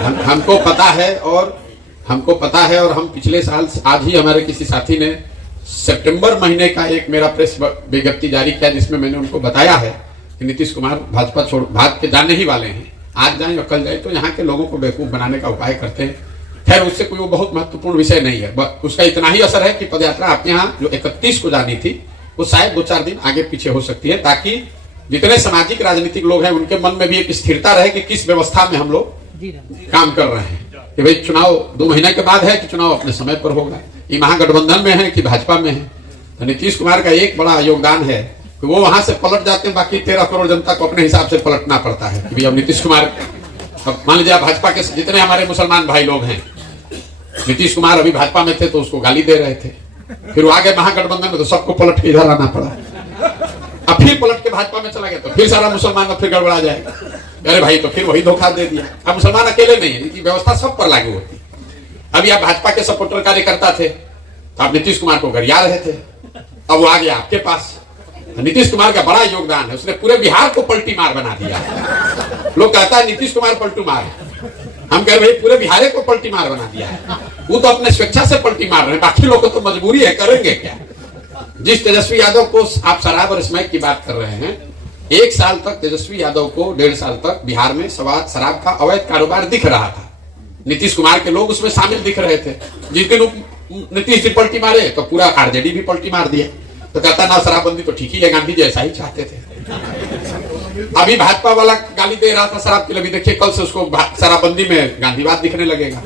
हमको पता है और हम पिछले साल आज ही हमारे किसी साथी ने सितंबर महीने का एक मेरा प्रेस विज्ञप्ति जारी किया जिसमें मैंने उनको बताया है कि नीतीश कुमार भाजपा के जाने ही वाले हैं। आज जाए या कल जाए तो यहाँ के लोगों को बेवकूफ बनाने का उपाय करते हैं। खैर उससे कोई वो बहुत महत्वपूर्ण विषय नहीं है, उसका इतना ही असर है कि पदयात्रा आपके यहाँ जो 31 को जानी थी वो शायद 2-4 दिन आगे पीछे हो सकती है, ताकि जितने सामाजिक राजनीतिक लोग हैं उनके मन में भी एक स्थिरता रहे कि किस व्यवस्था में हम लोग काम कर रहे हैं, कि भाई चुनाव 2 महीने के बाद है कि चुनाव अपने समय पर होगा, ये महागठबंधन में है कि भाजपा में है। तो नीतीश कुमार का एक बड़ा योगदान है कि वो वहां से पलट जाते हैं, बाकी 13 करोड़ जनता को अपने हिसाब से पलटना पड़ता है कि भाई अब नीतीश कुमार, मान लीजिए भाजपा के जितने हमारे मुसलमान भाई लोग हैं, नीतीश कुमार अभी भाजपा में थे तो उसको गाली दे रहे थे, फिर वो आगे महागठबंधन में तो सबको पलट के इधर आना पड़ा, अब फिर पलट के भाजपा में चला गया तो फिर सारा मुसलमान फिर गड़बड़ा जाएगा। अरे भाई तो फिर वही धोखा दे दिया। अब मुसलमान अकेले नहीं है, इनकी व्यवस्था सब पर लागू होती। अभी आप भाजपा के सपोर्टर कार्यकर्ता थे तो आप नीतीश कुमार को गरिया रहे थे, अब वो आ गया आपके पास। तो नीतीश कुमार का बड़ा योगदान है, उसने पूरे बिहार को पलटी मार बना दिया। लोग कहता है नीतीश कुमार पलटू मार, हम कह रहे पूरे बिहार को पलटी मार बना दिया है। वो तो अपने स्वेच्छा से पलटी मार रहे हैं, बाकी लोगों को तो मजबूरी है, करेंगे क्या। जिस तेजस्वी यादव को आप शराब और स्मैक की बात कर रहे हैं, 1 साल तक तेजस्वी यादव को 1.5 साल तक बिहार में शराब का अवैध कारोबार दिख रहा था। नीतीश कुमार के लोग उसमें शामिल दिख रहे थे। जिस दिन नीतीश जी पलटी मारे तो पूरा आरजेडी भी पलटी मार दिया। तो कहता ना शराबबंदी तो ठीक ही है, गांधी जी ऐसा ही चाहते थे। अभी भाजपा वाला गाली दे रहा था शराब के लिए, देखिए कल से उसको शराबबंदी में गांधीवाद दिखने लगेगा।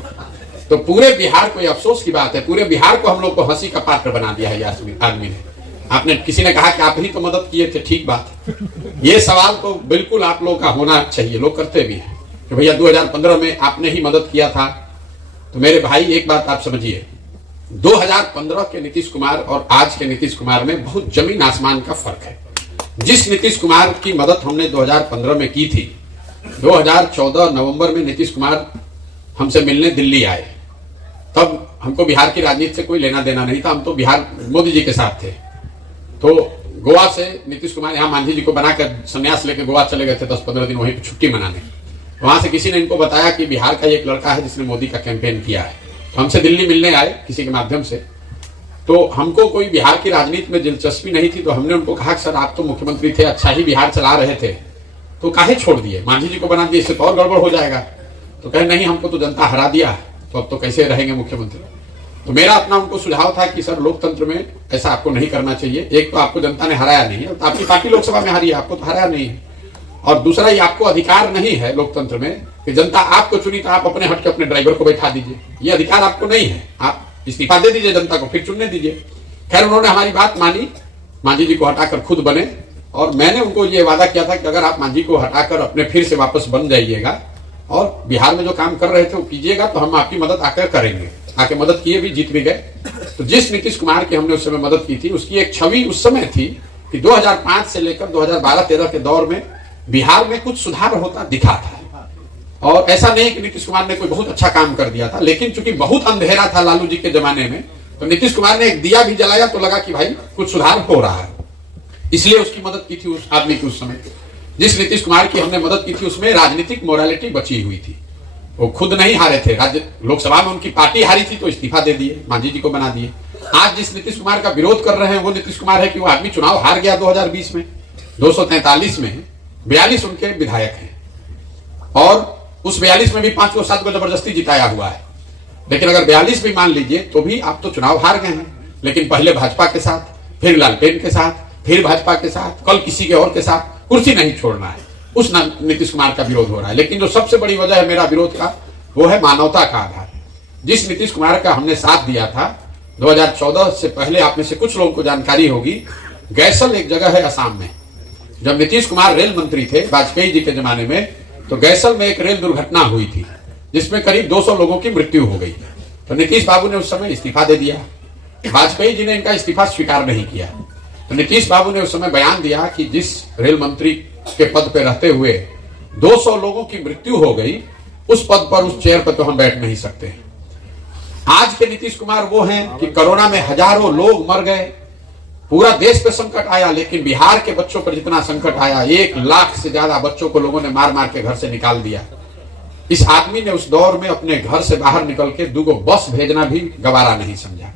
तो पूरे बिहार को, अफसोस की बात है, पूरे बिहार को हम लोग को हंसी का पात्र बना दिया है आदमी ने। आपने किसी ने कहा कि आप ही तो मदद किए थे, ठीक बात। ये सवाल तो बिल्कुल आप लोग का होना चाहिए, लोग करते भी हैं कि भैया 2015 में आपने ही मदद किया था। तो मेरे भाई एक बात आप समझिए, 2015 के नीतीश कुमार और आज के नीतीश कुमार में बहुत जमीन आसमान का फर्क है। जिस नीतीश कुमार की मदद हमने 2015 में की थी, 2014 नवंबर में नीतीश कुमार हमसे मिलने दिल्ली आए। तब हमको बिहार की राजनीति से कोई लेना देना नहीं था, हम तो बिहार मोदी जी के साथ थे। तो गोवा से नीतीश कुमार यहाँ मांझी जी को बनाकर संन्यास लेकर गोवा चले गए थे 10-15 दिन वहीं छुट्टी मनाने। वहां से किसी ने इनको बताया कि बिहार का एक लड़का है जिसने मोदी का कैंपेन किया है। तो हमसे दिल्ली मिलने आए किसी के माध्यम से। तो हमको कोई बिहार की राजनीति में दिलचस्पी नहीं थी। तो हमने उनको कहा सर आप तो मुख्यमंत्री थे, अच्छा ही बिहार चला रहे थे, तो काहे छोड़ दिए, मांझी जी को बना दिए, इससे तो और गड़बड़ हो जाएगा। तो कहे नहीं, हमको तो जनता हरा दिया, तो अब तो कैसे रहेंगे मुख्यमंत्री। तो मेरा अपना उनको सुझाव था कि सर लोकतंत्र में ऐसा आपको नहीं करना चाहिए। एक तो आपको जनता ने हराया नहीं है, तो आपकी पार्टी लोकसभा में हारी है, आपको तो हराया नहीं है। और दूसरा, ये आपको अधिकार नहीं है लोकतंत्र में कि जनता आपको चुनी तो आप अपने हट के अपने ड्राइवर को बैठा दीजिए, ये अधिकार आपको नहीं है। आप इस्तीफा दे दीजिए जनता को, फिर चुनने दीजिए। खैर उन्होंने हमारी बात मानी, मांझी जी को हटाकर खुद बने। और मैंने उनको ये वादा किया था कि अगर आप मांझी को हटाकर अपने फिर से वापस बन जाइएगा और बिहार में जो काम कर रहे थे वो कीजिएगा, तो हम आपकी मदद आकर करेंगे। आके मदद किए भी, जीत भी गए। तो जिस नीतीश कुमार की हमने उस समय मदद की थी, उसकी एक छवि उस समय थी कि 2005 से लेकर 2012-13 के दौर में बिहार में कुछ सुधार होता दिखा था। और ऐसा नहीं कि नीतीश कुमार ने कोई बहुत अच्छा काम कर दिया था, लेकिन चूंकि बहुत अंधेरा था लालू जी के जमाने में, तो नीतीश कुमार ने एक दिया भी जलाया तो लगा कि भाई कुछ सुधार हो रहा है, इसलिए उसकी मदद की थी उस आदमी की। उस समय जिस नीतीश कुमार की हमने मदद की थी उसमें राजनीतिक मोरालिटी बची हुई थी। वो खुद नहीं हारे थे, राज्य लोकसभा में उनकी पार्टी हारी थी तो इस्तीफा दे दिए, मांझी जी को बना दिए। आज जिस नीतीश कुमार का विरोध कर रहे हैं वो नीतीश कुमार है कि वो आदमी चुनाव हार गया 2020 में, 243 में 42 उनके विधायक हैं, और उस 42 में भी 5 को 7 को जबरदस्ती जिताया हुआ है। लेकिन अगर 42 भी मान लीजिए तो भी आप तो चुनाव हार गए हैं। लेकिन पहले भाजपा के साथ, फिर लालटेन के साथ, फिर भाजपा के साथ, कल किसी के और के साथ, कुर्सी नहीं छोड़ना है, उस नीतीश कुमार का विरोध हो रहा है। लेकिन जो सबसे बड़ी वजह है मेरा विरोध का, वो है मानवता का आधार। जिस नीतीश कुमार का हमने साथ दिया था 2014 से पहले, आप में से कुछ लोगों को जानकारी होगी, गैसल एक जगह है असम में। जब नीतीश कुमार रेल मंत्री थे वाजपेयी जी के जमाने में, तो गैसल में एक रेल दुर्घटना हुई थी जिसमें करीब 200 लोगों की मृत्यु हो गई। तो नीतीश बाबू ने उस समय इस्तीफा दे दिया, वाजपेयी जी ने इनका इस्तीफा स्वीकार नहीं किया। तो नीतीश बाबू ने उस समय बयान दिया कि जिस रेल मंत्री के पद पे रहते हुए 200 लोगों की मृत्यु हो गई, उस पद पर, उस चेयर पर तो हम बैठ नहीं सकते। आज के नीतीश कुमार वो हैं कि कोरोना में हजारों लोग मर गए, पूरा देश पे संकट आया, लेकिन बिहार के बच्चों पर जितना संकट आया, 1 लाख से ज्यादा बच्चों को लोगों ने मार मार के घर से निकाल दिया। इस आदमी ने उस दौर में अपने घर से बाहर निकल के 2 बस भेजना भी गवारा नहीं समझा।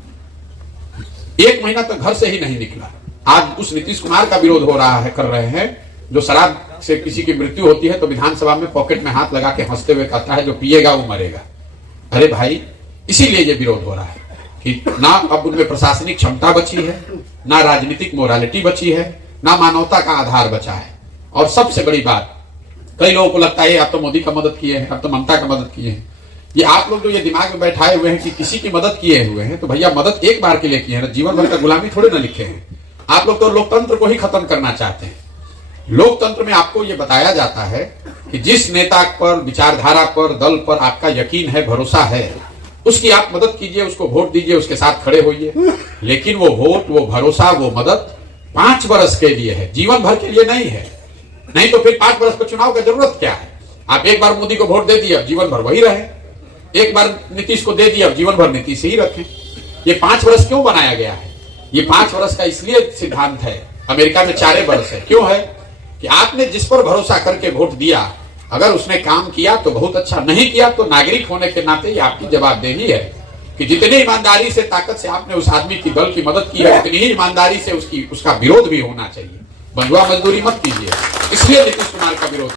1 महीना तक घर से ही नहीं निकला। आज उस नीतीश कुमार का विरोध हो रहा है, कर रहे हैं, जो शराब से किसी की मृत्यु होती है तो विधानसभा में पॉकेट में हाथ लगा के हंसते हुए कहता है जो पिएगा वो मरेगा। अरे भाई, इसीलिए ये विरोध हो रहा है कि ना अब उनमें प्रशासनिक क्षमता बची है, ना राजनीतिक मोरालिटी बची है, ना मानवता का आधार बचा है। और सबसे बड़ी बात, कई लोगों को लगता है आप तो मोदी का मदद किए हैं, आप तो ममता का मदद किए हैं। ये आप लोग जो ये दिमाग में बैठाए हुए हैं कि किसी की मदद किए हुए हैं, तो भैया मदद एक बार के लिए किए हैं ना, जीवन भर का गुलामी थोड़े ना लिखे हैं। आप लोग तो लोकतंत्र को ही खत्म करना चाहते हैं। लोकतंत्र में आपको ये बताया जाता है कि जिस नेता पर, विचारधारा पर, दल पर आपका यकीन है, भरोसा है, उसकी आप मदद कीजिए, उसको वोट दीजिए, उसके साथ खड़े होइए। लेकिन वो वोट, वो भरोसा, वो मदद 5 वर्ष के लिए है, जीवन भर के लिए नहीं है। नहीं तो फिर 5 वर्ष पर चुनाव का जरूरत क्या है? आप एक बार मोदी को वोट दे दिए, अब जीवन भर वही रहे। एक बार नीतीश को दे दिया, अब जीवन भर नीतीश ही रखें। ये 5 वर्ष क्यों बनाया गया है? ये 5 वर्ष का इसलिए सिद्धांत है, अमेरिका में 4 वर्ष है। क्यों है? कि आपने जिस पर भरोसा करके वोट दिया, अगर उसने काम किया तो बहुत अच्छा, नहीं किया तो नागरिक होने के नाते ये आपकी जवाबदेही है कि जितनी ईमानदारी से, ताकत से आपने उस आदमी की, दल की मदद की है, उतनी ही ईमानदारी से उसका विरोध भी होना चाहिए। बंधुआ मजदूरी मत कीजिए। इसलिए नीतीश कुमार का विरोध